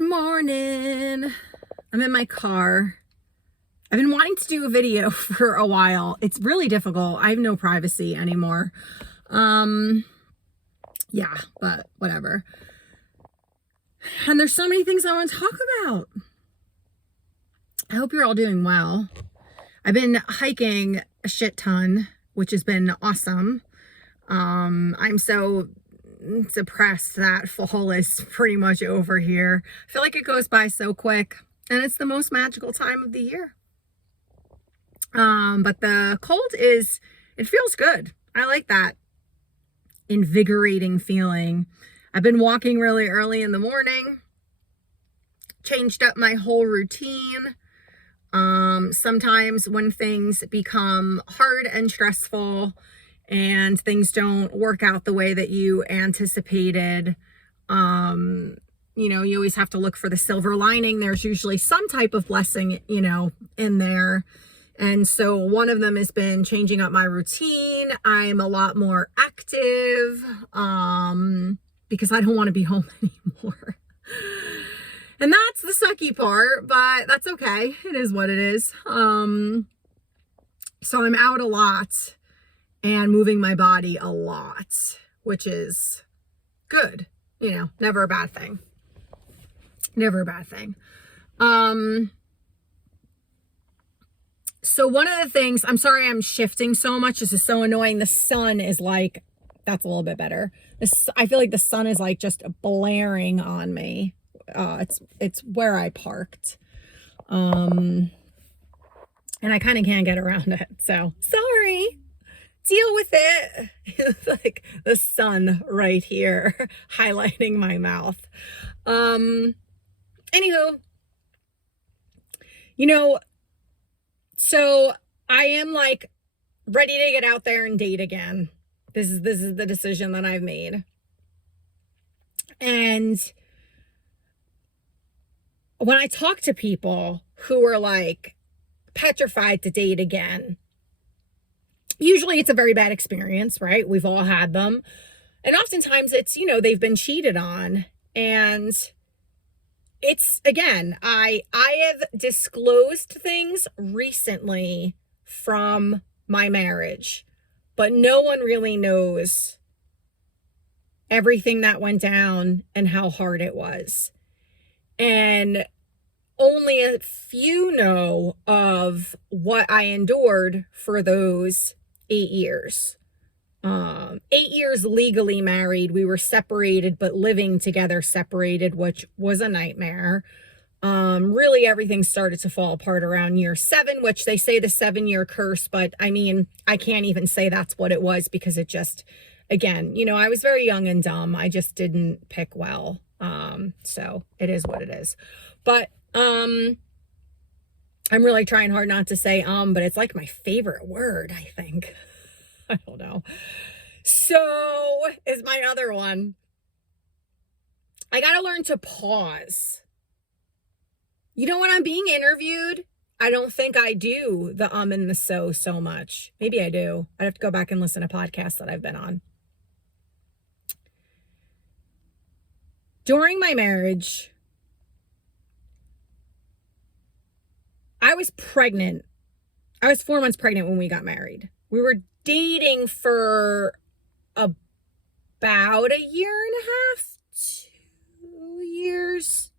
Good morning. I'm in my car. I've been wanting to do a video for a while. It's really difficult. I have no privacy anymore. Yeah, but whatever. And there's so many things I want to talk about. I hope you're all doing well. I've been hiking a shit ton, which has been awesome. I'm so depressed that fall is pretty much over here. I feel like it goes by so quick, and it's the most magical time of the year. But the cold it feels good. I like that invigorating feeling. I've been walking really early in the morning, changed up my whole routine. Sometimes when things become hard and stressful and things don't work out the way that you anticipated, you always have to look for the silver lining. There's usually some type of blessing, in there. And so one of them has been changing up my routine. I'm a lot more active, because I don't want to be home anymore. And that's the sucky part, but that's okay. It is what it is. So I'm out a lot and moving my body a lot, which is good. Never a bad thing. Never a bad thing. So one of the things, I'm sorry I'm shifting so much. This is so annoying. The sun is like, that's a little bit better. I feel like the sun is like just blaring on me. It's where I parked. And I kind of can't get around it. So sorry. Deal with it. It's like the sun right here highlighting my mouth. Anywho, so I am like ready to get out there and date again. This is the decision that I've made. And when I talk to people who are like petrified to date again, usually it's a very bad experience, right? We've all had them. And oftentimes it's, they've been cheated on. And it's, again, I have disclosed things recently from my marriage, but no one really knows everything that went down and how hard it was. And only a few know of what I endured for those 8 years. 8 years legally married. We were separated, but living together separated, which was a nightmare. Really everything started to fall apart around year 7, which they say the 7-year curse, but I mean, I can't even say that's what it was because it just, again, I was very young and dumb. I just didn't pick well. So it is what it is. But, I'm really trying hard not to say, but it's like my favorite word, I think. I don't know. So is my other one. I got to learn to pause. When I'm being interviewed, I don't think I do the and the so much. Maybe I do. I'd have to go back and listen to podcasts that I've been on. During my marriage, I was pregnant. I was 4 months pregnant when we got married. We were dating for about a year and a half, 2 years,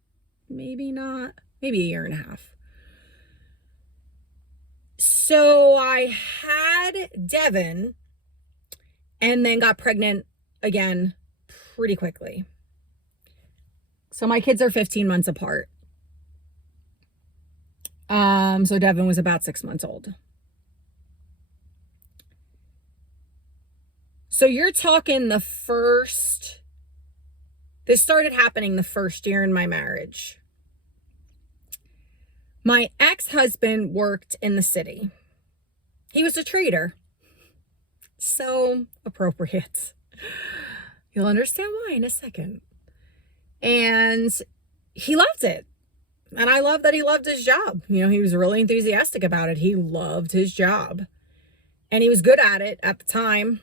maybe not, maybe a year and a half. So I had Devin and then got pregnant again pretty quickly. So my kids are 15 months apart. So Devin was about 6 months old. So you're talking this started happening the first year in my marriage. My ex-husband worked in the city. He was a trader. So appropriate. You'll understand why in a second. And he loved it. And I love that he loved his job. He was really enthusiastic about it. He loved his job. And he was good at it at the time.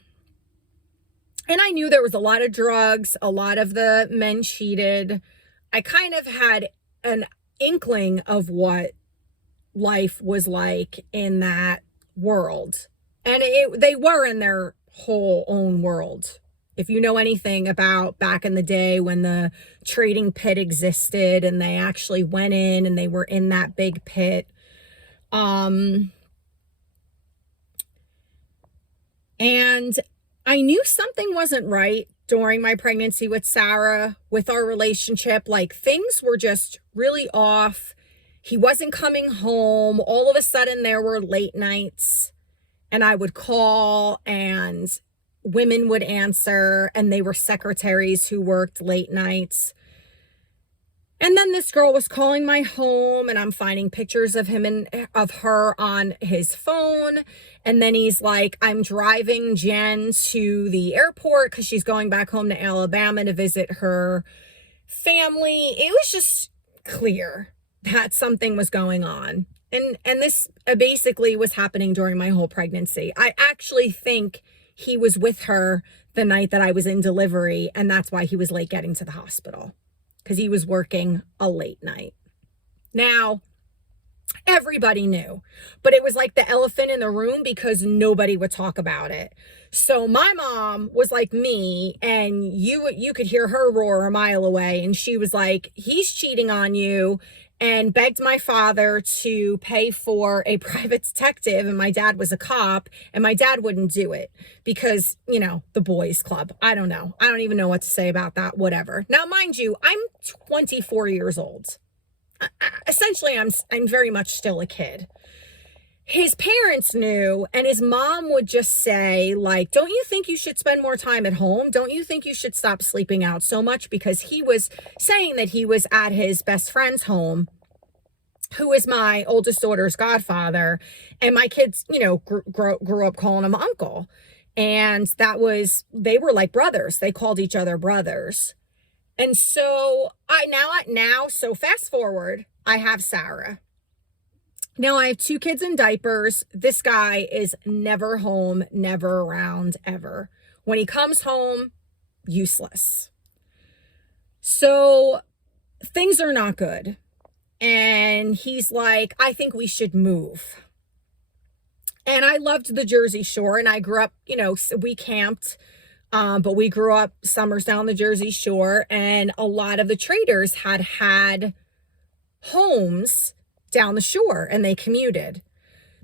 And I knew there was a lot of drugs. A lot of the men cheated. I kind of had an inkling of what life was like in that world. And they were in their whole own world. If you know anything about back in the day when the trading pit existed and they actually went in and they were in that big pit. And I knew something wasn't right during my pregnancy with Sarah, with our relationship. Like, things were just really off. He wasn't coming home. All of a sudden there were late nights and I would call and women would answer, and they were secretaries who worked late nights. And then this girl was calling my home and I'm finding pictures of him and of her on his phone. And then he's like, I'm driving Jen to the airport because she's going back home to Alabama to visit her family. It was just clear that something was going on. And this basically was happening during my whole pregnancy. I actually think he was with her the night that I was in delivery, and that's why he was late getting to the hospital, because he was working a late night. Now, everybody knew, but it was like the elephant in the room because nobody would talk about it. So my mom was like me, and you could hear her roar a mile away, and she was like, he's cheating on you, and begged my father to pay for a private detective. And my dad was a cop, and my dad wouldn't do it because, you know, the boys club. I don't know. I don't even know what to say about that. Whatever. Now, mind you, I'm 24 years old. Essentially, I'm very much still a kid. His parents knew, and his mom would just say, like, don't you think you should spend more time at home? Don't you think you should stop sleeping out so much? Because he was saying that he was at his best friend's home, who is my oldest daughter's godfather. And my kids, you know, grew up calling him uncle. And they were like brothers. They called each other brothers. And so so fast forward, I have Sarah. Now I have 2 kids in diapers. This guy is never home, never around, ever. When he comes home, useless. So things are not good. And he's like, I think we should move. And I loved the Jersey Shore, and I grew up, you know, we camped, but we grew up summers down the Jersey Shore, and a lot of the traders had homes down the shore, and they commuted.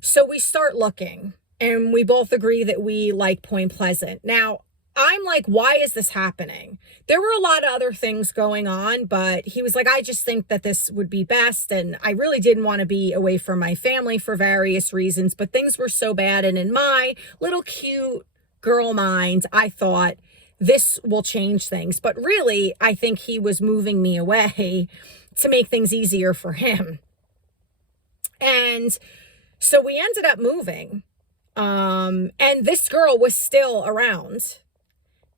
So we start looking, and we both agree that we like Point Pleasant. Now, I'm like, why is this happening? There were a lot of other things going on, but he was like, I just think that this would be best. And I really didn't want to be away from my family for various reasons, but things were so bad. And in my little cute girl mind, I thought this will change things. But really, I think he was moving me away to make things easier for him. And so we ended up moving. And this girl was still around.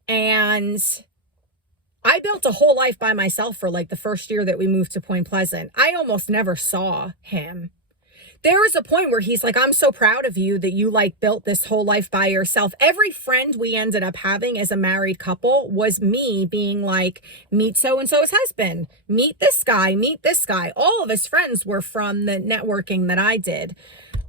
And I built a whole life by myself for like the first year that we moved to Point Pleasant. I almost never saw him. There was a point where he's like, I'm so proud of you that you like built this whole life by yourself. Every friend we ended up having as a married couple was me being like, meet so-and-so's husband, meet this guy, meet this guy. All of his friends were from the networking that I did.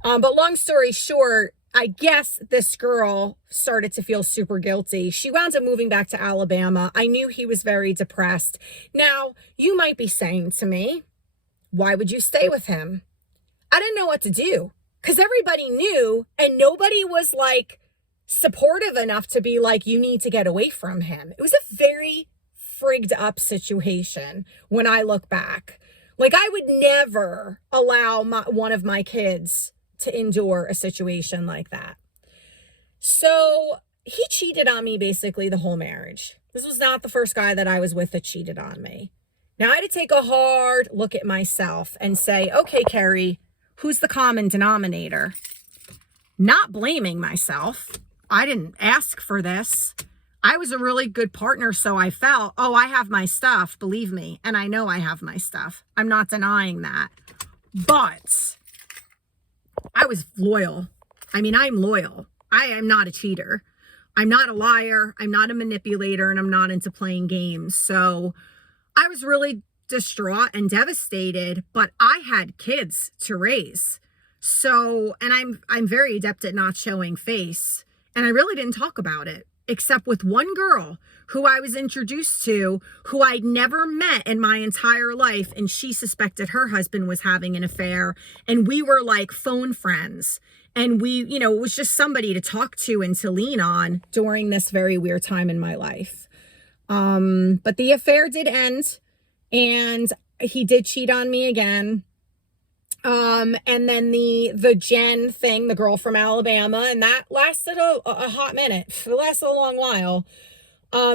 But long story short, I guess this girl started to feel super guilty. She wound up moving back to Alabama. I knew he was very depressed. Now, you might be saying to me, why would you stay with him? I didn't know what to do because everybody knew, and nobody was like supportive enough to be like, you need to get away from him. It was a very frigged up situation when I look back. Like, I would never allow one of my kids to endure a situation like that. So he cheated on me basically the whole marriage. This was not the first guy that I was with that cheated on me. Now I had to take a hard look at myself and say, okay, Carrie, who's the common denominator? Not blaming myself. I didn't ask for this. I was a really good partner, so I felt, oh, I have my stuff, believe me. And I know I have my stuff. I'm not denying that. But I was loyal. I mean, I'm loyal. I am not a cheater. I'm not a liar. I'm not a manipulator, and I'm not into playing games. So I was really distraught and devastated, but I had kids to raise. So, and I'm very adept at not showing face. And I really didn't talk about it, except with one girl who I was introduced to, who I'd never met in my entire life. And she suspected her husband was having an affair. And we were like phone friends. And we, you know, it was just somebody to talk to and to lean on during this very weird time in my life. But the affair did end, and he did cheat on me again. And then the Jen thing, the girl from Alabama, and that lasted a hot minute. It lasted a long while.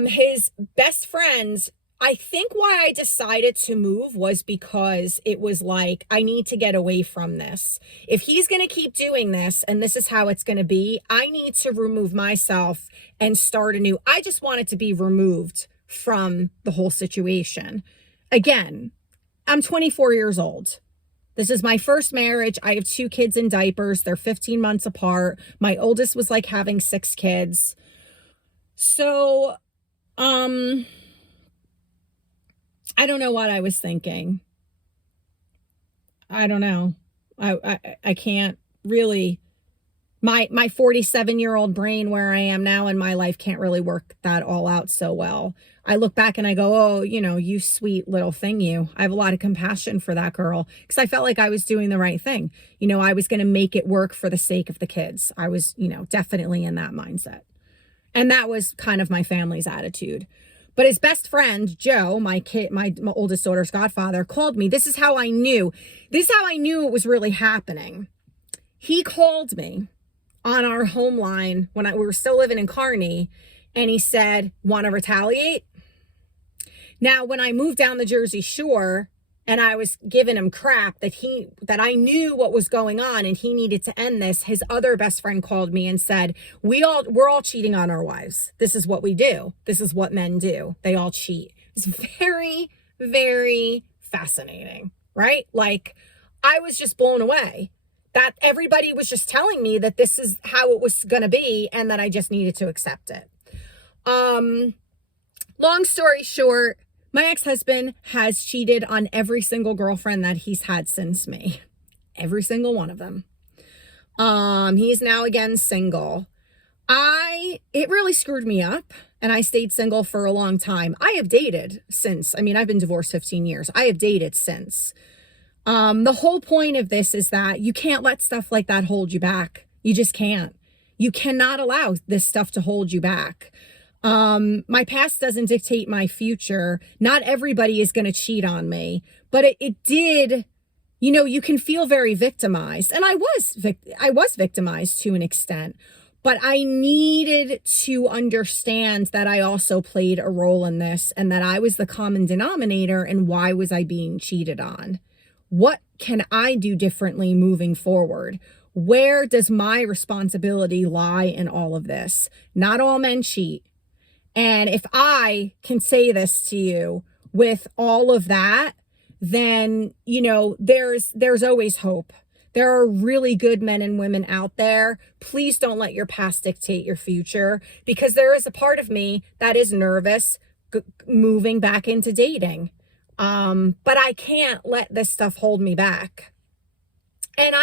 His best friends, I think why I decided to move was because it was like, I need to get away from this. If he's going to keep doing this and this is how it's going to be, I need to remove myself and start anew. I just wanted to be removed from the whole situation. Again, I'm 24 years old. This is my first marriage. I have 2 kids in diapers. They're 15 months apart. My oldest was like having 6 kids. So, I don't know what I was thinking. I don't know. I can't really, my 47-year-old brain where I am now in my life can't really work that all out so well. I look back and I go, oh, you know, you sweet little thing, you. I have a lot of compassion for that girl because I felt like I was doing the right thing. You know, I was going to make it work for the sake of the kids. I was, you know, definitely in that mindset. And that was kind of my family's attitude. But his best friend, Joe, my oldest daughter's godfather, called me. This is how I knew. This is how I knew it was really happening. He called me on our home line when we were still living in Kearney, and he said, want to retaliate? Now, when I moved down the Jersey Shore and I was giving him crap that I knew what was going on and he needed to end this, his other best friend called me and said, we're all cheating on our wives. This is what we do. This is what men do. They all cheat. It's very, very fascinating, right? Like, I was just blown away that everybody was just telling me that this is how it was going to be and that I just needed to accept it. Long story short, my ex-husband has cheated on every single girlfriend that he's had since me. Every single one of them. He's now again single. It really screwed me up, and I stayed single for a long time. I have dated since. I mean, I've been divorced 15 years. I have dated since. The whole point of this is that you can't let stuff like that hold you back. You just can't. You cannot allow this stuff to hold you back. My past doesn't dictate my future. Not everybody is going to cheat on me, but it did, you know, you can feel very victimized. And I was victimized to an extent, but I needed to understand that I also played a role in this and that I was the common denominator. And why was I being cheated on? What can I do differently moving forward? Where does my responsibility lie in all of this? Not all men cheat. And if I can say this to you with all of that, then, you know, there's always hope. There are really good men and women out there. Please don't let your past dictate your future, because there is a part of me that is nervous moving back into dating. But I can't let this stuff hold me back. And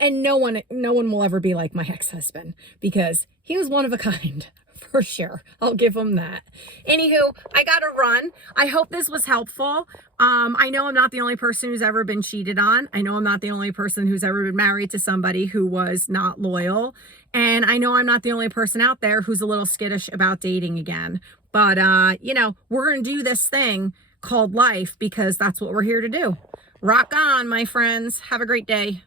and no one will ever be like my ex-husband, because he was one of a kind. For sure. I'll give him that. Anywho, I gotta run. I hope this was helpful. I know I'm not the only person who's ever been cheated on. I know I'm not the only person who's ever been married to somebody who was not loyal. And I know I'm not the only person out there who's a little skittish about dating again. But, you know, we're going to do this thing called life because that's what we're here to do. Rock on, my friends. Have a great day.